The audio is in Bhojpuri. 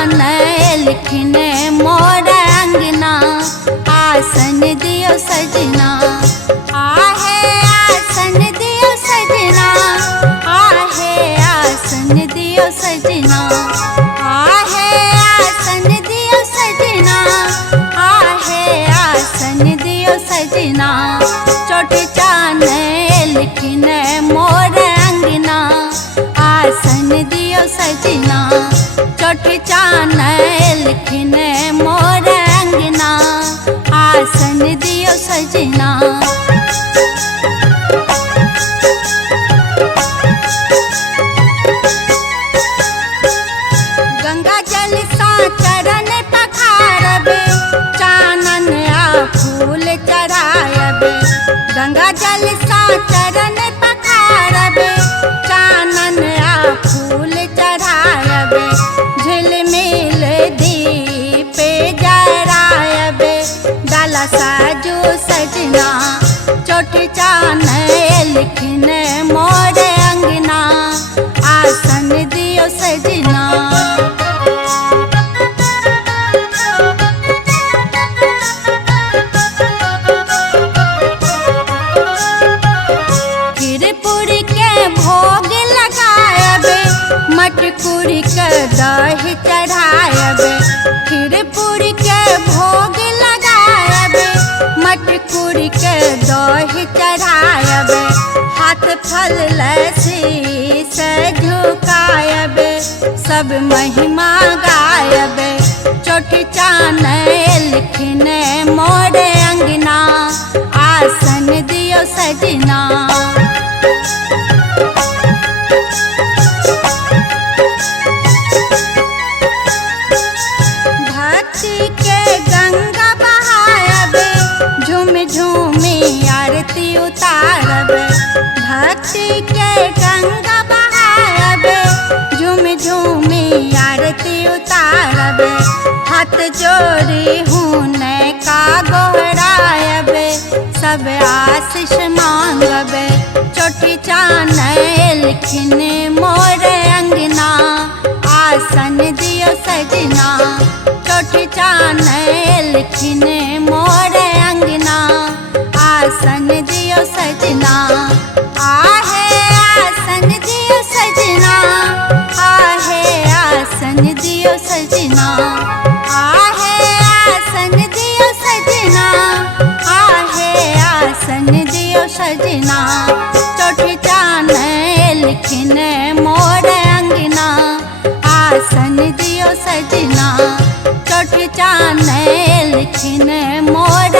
चान लिखन मोर अंगना, आसन दियो सजना। आहे आसन दियो सजना, आहे आसन दियो सजना, आहे आसन दियो सजना, आहे आसन दियो सजना। चोट चान लिखन मोर अंगना, आसन दियो सजना। चोट चान लिखन मोर अंगना, आसन दियो सजना। गंगा जल सा चरण पखारबे, चानन आ फूल चढ़ायबे। गंगा जल सा चरण पखारबे, चानन आ फूल चढ़ायबे। झिलमिल दीप जरायबे, डाला साजो सजना। चोट चान लिखन मोर अंगना, आसन दियो सजना। खीरपुरी के भोग लगायबे, मटकुरी के दही चढ़ायबे। खीरपुरी के भोग लगायबे, मटकुरी के दही चढ़ायबे। हाथ फल शीश झुकायबे, सब महिमा गायबे। चोट चान लिखन मोर अंगना, आसन दियो सजना। भक्ति के गंगा बहायबे, झूम झूमी आरती उतारबे। भक्ति के गंगा बहायबे, झूम झूमी आरती उतारबे। हाथ जोड़ी हुने का गोहरायबे, सब आशीष मांगबे। चोटी चान लिखन मोर अंगना, आसन दियो सजना। चोटी चान लिखन मोर अंगना, आसन दियो सजना। आहे आसन दियो सजना, आहे आसन दियो सजना, आहे आसन दियो सजना, आहे आसन दियो सजना। चोट चान लिखन मोर अंगना, आसन दियो सजना। चोट चान लिखन मोर